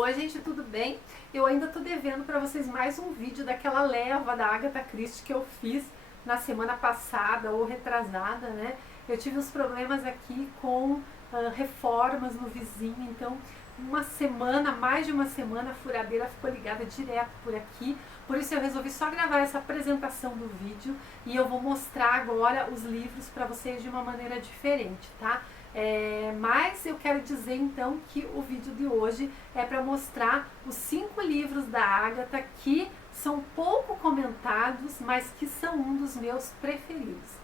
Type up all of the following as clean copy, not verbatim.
Oi gente, tudo bem? Eu ainda tô devendo para vocês mais um vídeo daquela leva da Agatha Christie que eu fiz na semana passada ou retrasada, né? Eu tive uns problemas aqui com reformas no vizinho, então uma semana, mais de uma semana, a furadeira ficou ligada direto por aqui. Por isso eu resolvi só gravar essa apresentação do vídeo e eu vou mostrar agora os livros para vocês de uma maneira diferente, tá? Mas eu quero dizer então que o vídeo de hoje é para mostrar os 5 livros da Agatha que são pouco comentados, mas que são um dos meus preferidos.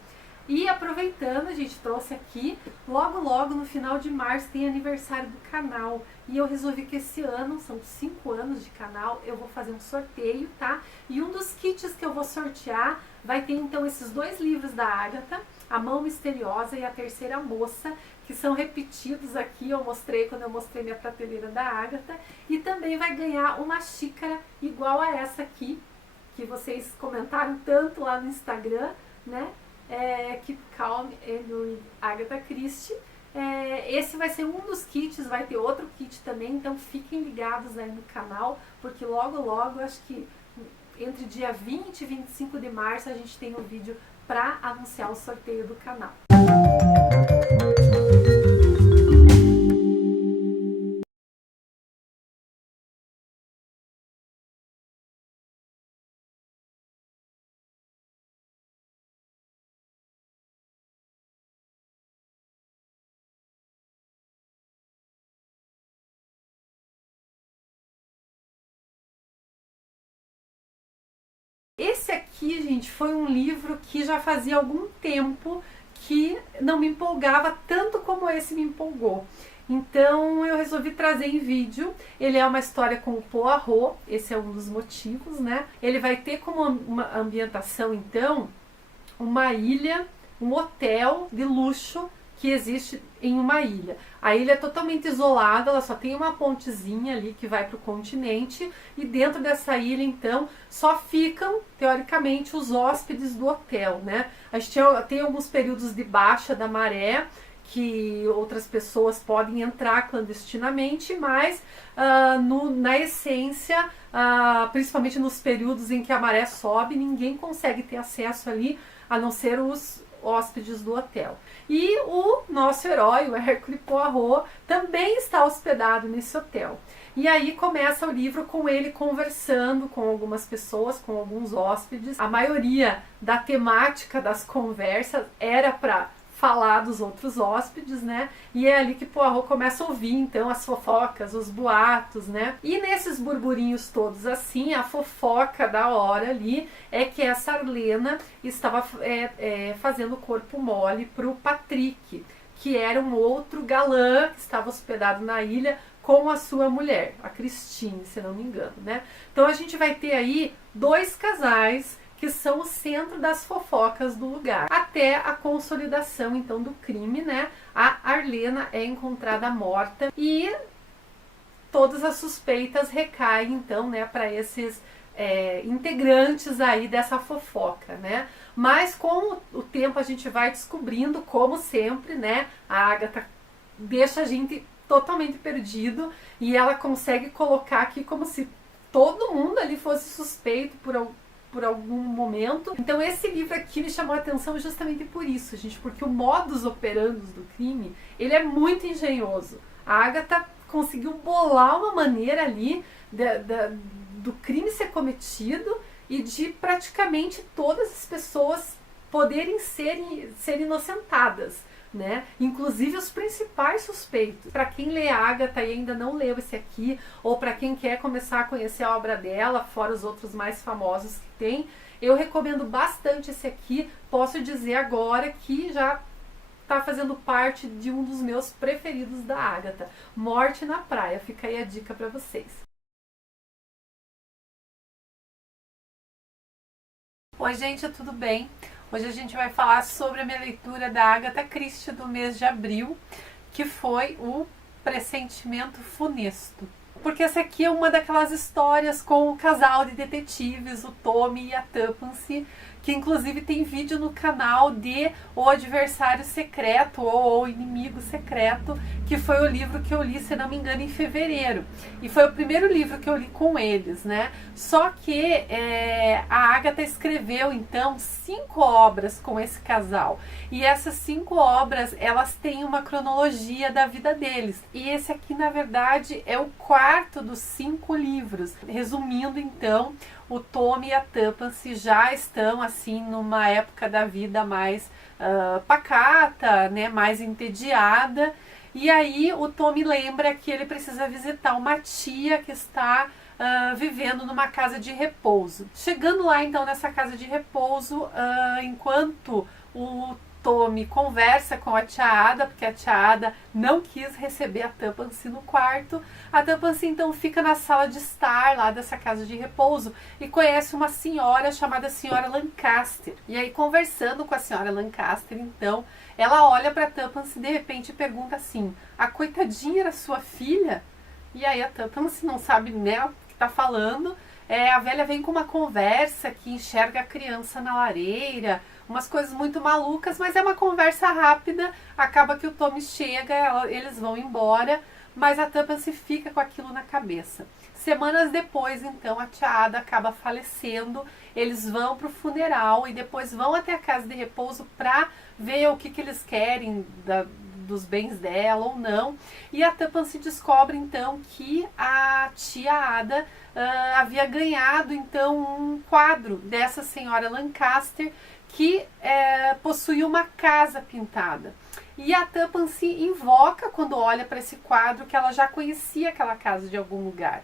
E aproveitando, a gente trouxe aqui, logo no final de março tem aniversário do canal. E eu resolvi que esse ano, são 5 anos de canal, eu vou fazer um sorteio, tá? E um dos kits que eu vou sortear vai ter então esses 2 livros da Agatha, A Mão Misteriosa e A Terceira Moça, que são repetidos aqui, eu mostrei quando eu mostrei minha prateleira da Agatha. E também vai ganhar uma xícara igual a essa aqui, que vocês comentaram tanto lá no Instagram, né? Keep Calm and Read Agatha Christie. Esse vai ser um dos kits, vai ter outro kit também, então fiquem ligados aí no canal, porque logo, acho que entre dia 20 e 25 de março a gente tem um vídeo para anunciar o sorteio do canal. Esse aqui, gente, foi um livro que já fazia algum tempo que não me empolgava tanto como esse me empolgou. Então eu resolvi trazer em vídeo. Ele é uma história com o Poirot, esse é um dos motivos, né? Ele vai ter como uma ambientação, então, uma ilha, um hotel de luxo que existe em uma ilha. A ilha é totalmente isolada, ela só tem uma pontezinha ali que vai para o continente, e dentro dessa ilha, então, só ficam, teoricamente, os hóspedes do hotel, né? A gente tem alguns períodos de baixa da maré, que outras pessoas podem entrar clandestinamente, mas na essência, principalmente nos períodos em que a maré sobe, ninguém consegue ter acesso ali, a não ser os hóspedes do hotel. E o nosso herói, o Hercule Poirot, também está hospedado nesse hotel. E aí começa o livro com ele conversando com algumas pessoas, com alguns hóspedes. A maioria da temática das conversas era para falar dos outros hóspedes, né? E é ali que Poirot começa a ouvir, então, as fofocas, os boatos, né? E nesses burburinhos todos assim, a fofoca da hora ali é que essa Arlena estava fazendo corpo mole pro Patrick, que era um outro galã que estava hospedado na ilha com a sua mulher, a Christine, se não me engano, né? Então a gente vai ter aí 2 casais que são o centro das fofocas do lugar, até a consolidação então do crime, né? A Arlena é encontrada morta e todas as suspeitas recaem então, né, para esses integrantes aí dessa fofoca, né? Mas com o tempo a gente vai descobrindo, como sempre, né? A Agatha deixa a gente totalmente perdido e ela consegue colocar aqui como se todo mundo ali fosse suspeito por algum momento. Então esse livro aqui me chamou a atenção justamente por isso, gente, porque o modus operandi do crime, ele é muito engenhoso. A Agatha conseguiu bolar uma maneira ali do crime ser cometido e de praticamente todas as pessoas poderem ser inocentadas, né? Inclusive os principais suspeitos. Para quem lê a Agatha e ainda não leu esse aqui, ou para quem quer começar a conhecer a obra dela, fora os outros mais famosos que tem, eu recomendo bastante esse aqui. Posso dizer agora que já está fazendo parte de um dos meus preferidos da Agatha, Morte na Praia. Fica aí a dica para vocês. Oi gente, tudo bem? Hoje a gente vai falar sobre a minha leitura da Agatha Christie do mês de abril, que foi o Pressentimento Funesto. Porque essa aqui é uma daquelas histórias com o casal de detetives, o Tommy e a Tuppence, que inclusive tem vídeo no canal de O Adversário Secreto ou O Inimigo Secreto, que foi o livro que eu li, se não me engano, em fevereiro. E foi o primeiro livro que eu li com eles, né? Só que a Agatha escreveu, então, 5 obras com esse casal. E essas 5 obras, elas têm uma cronologia da vida deles. E esse aqui, na verdade, é o quarto dos 5 livros. Resumindo, então, o Tommy e a Tuppence já estão, assim, numa época da vida mais pacata, né? Mais entediada. E aí o Tommy lembra que ele precisa visitar uma tia que está vivendo numa casa de repouso. Chegando lá então nessa casa de repouso, enquanto o Tommy conversa com a tia Ada, porque a tia Ada não quis receber a Tuppence no quarto, a Tuppence então fica na sala de estar lá dessa casa de repouso e conhece uma senhora chamada Senhora Lancaster. E aí, conversando com a Senhora Lancaster, então, ela olha para a Tuppence e de repente pergunta assim: a coitadinha era sua filha? E aí a Tuppence não sabe, né, o que está falando. A velha vem com uma conversa que enxerga a criança na lareira, umas coisas muito malucas, mas é uma conversa rápida. Acaba que o Tommy chega, eles vão embora, mas a Tuppence fica com aquilo na cabeça. Semanas depois, então, a tia Ada acaba falecendo. Eles vão para o funeral e depois vão até a casa de repouso para ver o que eles querem dos bens dela ou não. E a Tuppence descobre, então, que a tia Ada havia ganhado, então, um quadro dessa senhora Lancaster que possuía uma casa pintada. E a Tuppence invoca, quando olha para esse quadro, que ela já conhecia aquela casa de algum lugar.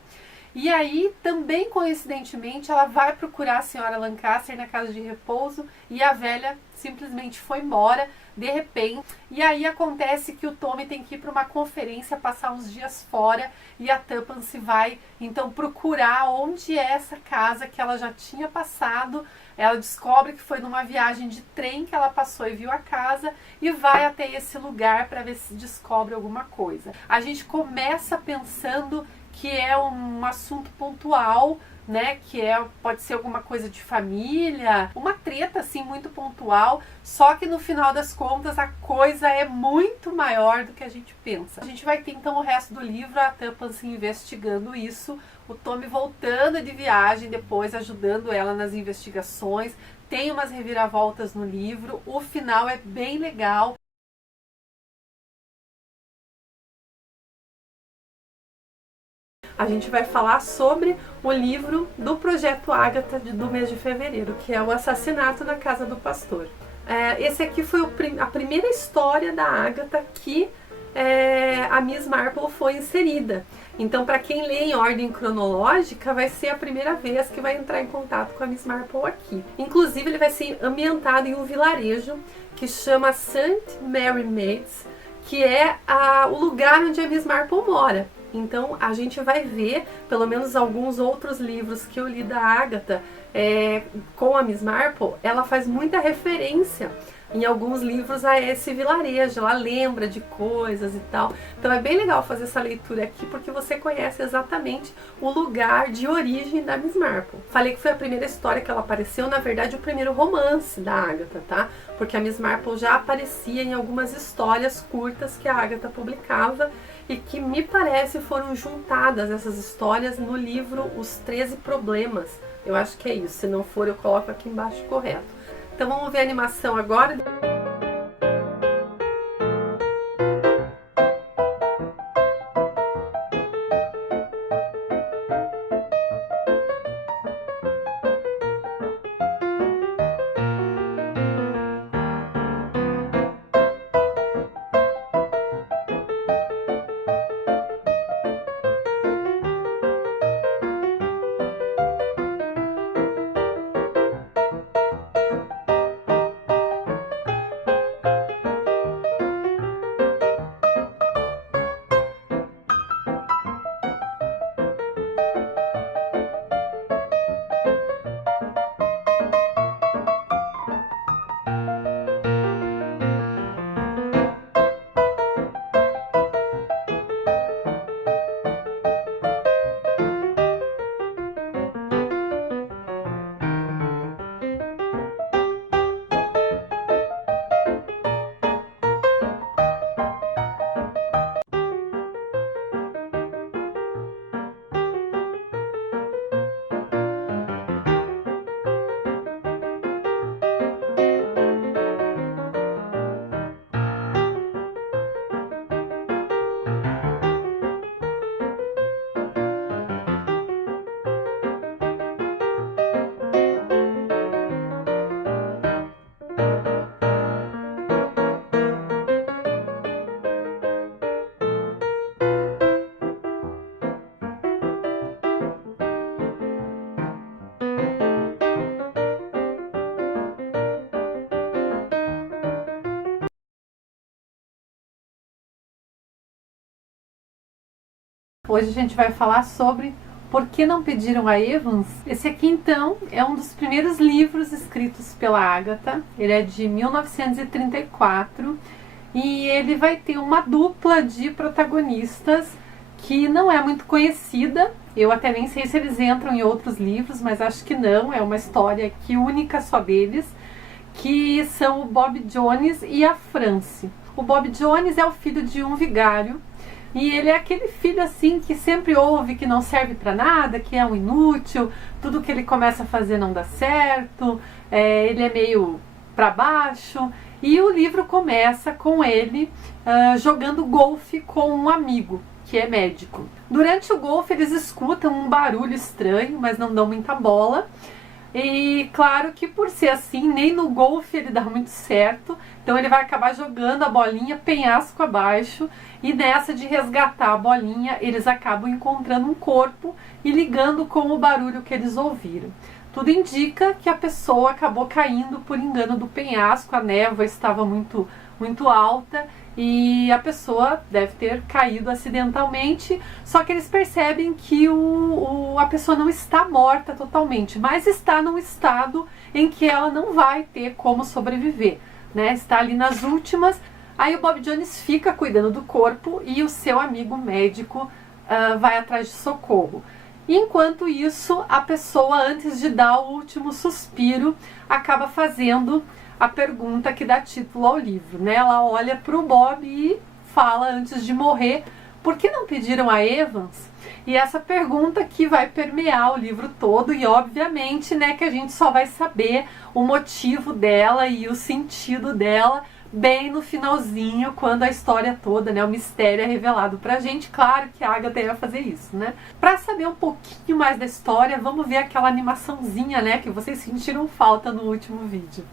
E aí, também coincidentemente, ela vai procurar a senhora Lancaster na casa de repouso e a velha simplesmente foi embora, de repente. E aí acontece que o Tommy tem que ir para uma conferência, passar uns dias fora, e a Tuppence vai então procurar onde é essa casa que ela já tinha passado. Ela descobre que foi numa viagem de trem que ela passou e viu a casa e vai até esse lugar para ver se descobre alguma coisa. A gente começa pensando que é um assunto pontual, né, que pode ser alguma coisa de família, uma treta assim muito pontual, só que no final das contas a coisa é muito maior do que a gente pensa. A gente vai ter então o resto do livro, a Tuppence investigando isso, o Tommy voltando de viagem depois, ajudando ela nas investigações, tem umas reviravoltas no livro, o final é bem legal. A gente vai falar sobre o livro do Projeto Agatha do mês de fevereiro, que é O Assassinato na Casa do Pastor. Esse aqui foi a primeira história da Agatha que a Miss Marple foi inserida. Então, para quem lê em ordem cronológica, vai ser a primeira vez que vai entrar em contato com a Miss Marple aqui. Inclusive, ele vai ser ambientado em um vilarejo que chama St. Mary Maids, que é o lugar onde a Miss Marple mora. Então a gente vai ver, pelo menos alguns outros livros que eu li da Agatha com a Miss Marple, ela faz muita referência em alguns livros a esse vilarejo, ela lembra de coisas e tal. Então é bem legal fazer essa leitura aqui, porque você conhece exatamente o lugar de origem da Miss Marple. Falei que foi a primeira história que ela apareceu, na verdade o primeiro romance da Agatha, tá? Porque a Miss Marple já aparecia em algumas histórias curtas que a Agatha publicava e que me parece foram juntadas essas histórias no livro Os 13 Problemas. Eu acho que é isso, se não for eu coloco aqui embaixo correto. Então vamos ver a animação agora. Hoje a gente vai falar sobre Por que Não Pediram a Evans? Esse aqui, então, é um dos primeiros livros escritos pela Agatha. Ele é de 1934 e ele vai ter uma dupla de protagonistas que não é muito conhecida. Eu até nem sei se eles entram em outros livros, mas acho que não. É uma história aqui única só deles, que são o Bob Jones e a Francie. O Bob Jones é o filho de um vigário. E ele é aquele filho assim que sempre ouve que não serve para nada, que é um inútil, tudo que ele começa a fazer não dá certo, ele é meio para baixo. E o livro começa com ele jogando golfe com um amigo, que é médico. Durante o golfe eles escutam um barulho estranho, mas não dão muita bola. E claro que por ser assim, nem no golfe ele dá muito certo, então ele vai acabar jogando a bolinha penhasco abaixo, e nessa de resgatar a bolinha, eles acabam encontrando um corpo e ligando com o barulho que eles ouviram. Tudo indica que a pessoa acabou caindo por engano do penhasco, a névoa estava muito alta e a pessoa deve ter caído acidentalmente, só que eles percebem que a pessoa não está morta totalmente, mas está num estado em que ela não vai ter como sobreviver, né? Está ali nas últimas. Aí o Bob Jones fica cuidando do corpo e o seu amigo médico vai atrás de socorro. Enquanto isso, a pessoa, antes de dar o último suspiro, acaba fazendo a pergunta que dá título ao livro, né? Ela olha para o Bob e fala antes de morrer: por que não pediram a Evans? E essa pergunta que vai permear o livro todo, e obviamente, né, que a gente só vai saber o motivo dela e o sentido dela bem no finalzinho, quando a história toda, né, o mistério é revelado pra gente. Claro que a Agatha ia fazer isso, né? Pra saber um pouquinho mais da história, vamos ver aquela animaçãozinha, né, que vocês sentiram falta no último vídeo.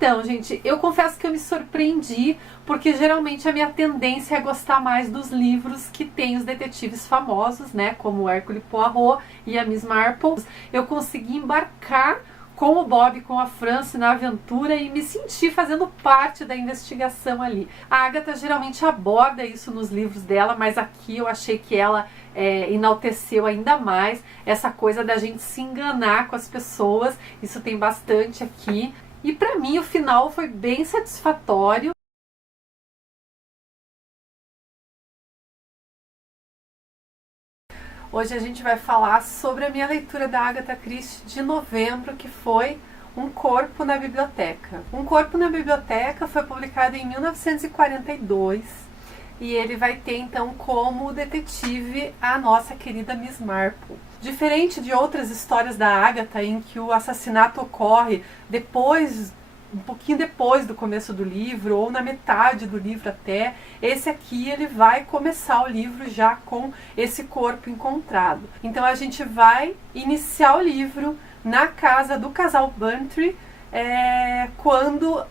Então, gente, eu confesso que eu me surpreendi, porque geralmente a minha tendência é gostar mais dos livros que tem os detetives famosos, né, como o Hercule Poirot e a Miss Marple. Eu consegui embarcar com o Bob, com a Francie na aventura e me senti fazendo parte da investigação ali. A Agatha geralmente aborda isso nos livros dela, mas aqui eu achei que ela enalteceu ainda mais essa coisa da gente se enganar com as pessoas. Isso tem bastante aqui. E para mim o final foi bem satisfatório. Hoje a gente vai falar sobre a minha leitura da Agatha Christie de novembro, que foi Um Corpo na Biblioteca. Um Corpo na Biblioteca foi publicado em 1942 e ele vai ter então como detetive a nossa querida Miss Marple. Diferente de outras histórias da Agatha em que o assassinato ocorre um pouquinho depois do começo do livro, ou na metade do livro até, esse aqui ele vai começar o livro já com esse corpo encontrado. Então a gente vai iniciar o livro na casa do casal Bantry, quando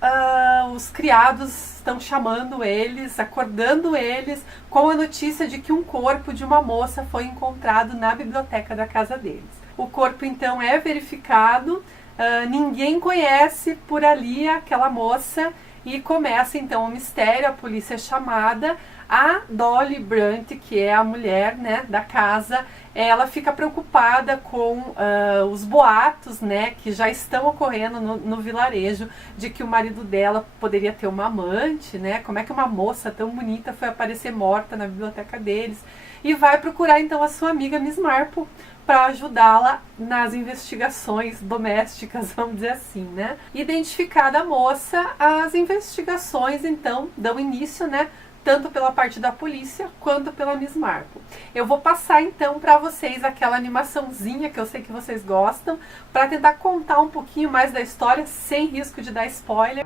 os criados estão chamando eles, acordando eles com a notícia de que um corpo de uma moça foi encontrado na biblioteca da casa deles. O corpo então é verificado. Ninguém conhece por ali aquela moça e começa então o mistério. A polícia é chamada. A Dolly Brunt, que é a mulher, né, da casa, ela fica preocupada com os boatos, né, que já estão ocorrendo no vilarejo de que o marido dela poderia ter uma amante, né? Como é que uma moça tão bonita foi aparecer morta na biblioteca deles? E vai procurar então a sua amiga Miss Marple para ajudá-la nas investigações domésticas, vamos dizer assim, né? Identificada a moça, as investigações então dão início, né? Tanto pela parte da polícia quanto pela Miss Marple. Eu vou passar então para vocês aquela animaçãozinha que eu sei que vocês gostam, para tentar contar um pouquinho mais da história sem risco de dar spoiler.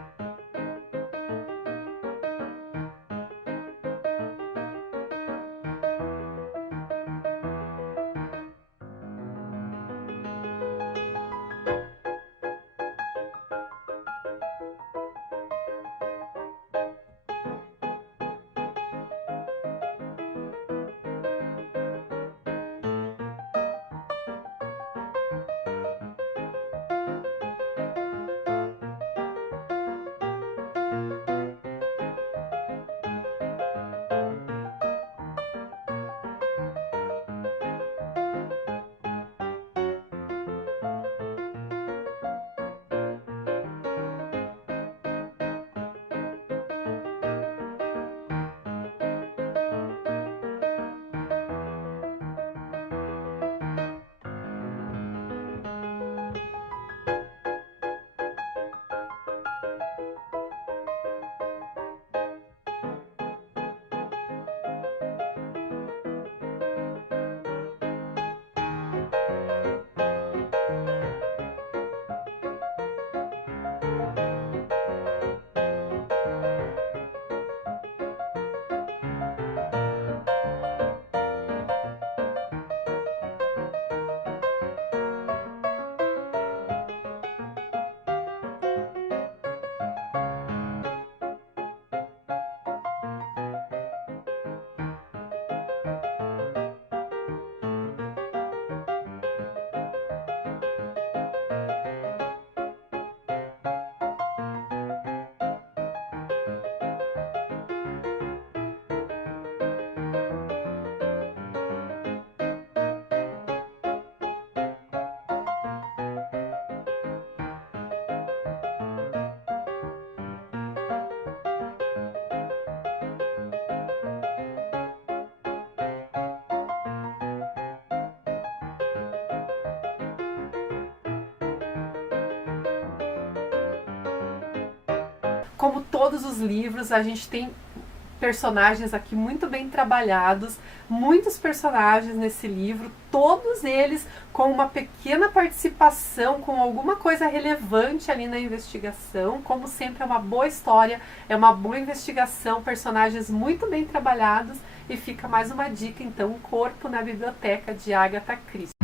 Como todos os livros, a gente tem personagens aqui muito bem trabalhados, muitos personagens nesse livro, todos eles com uma pequena participação, com alguma coisa relevante ali na investigação. Como sempre, é uma boa história, é uma boa investigação, personagens muito bem trabalhados. E fica mais uma dica, então, Um Corpo na Biblioteca, de Agatha Christie.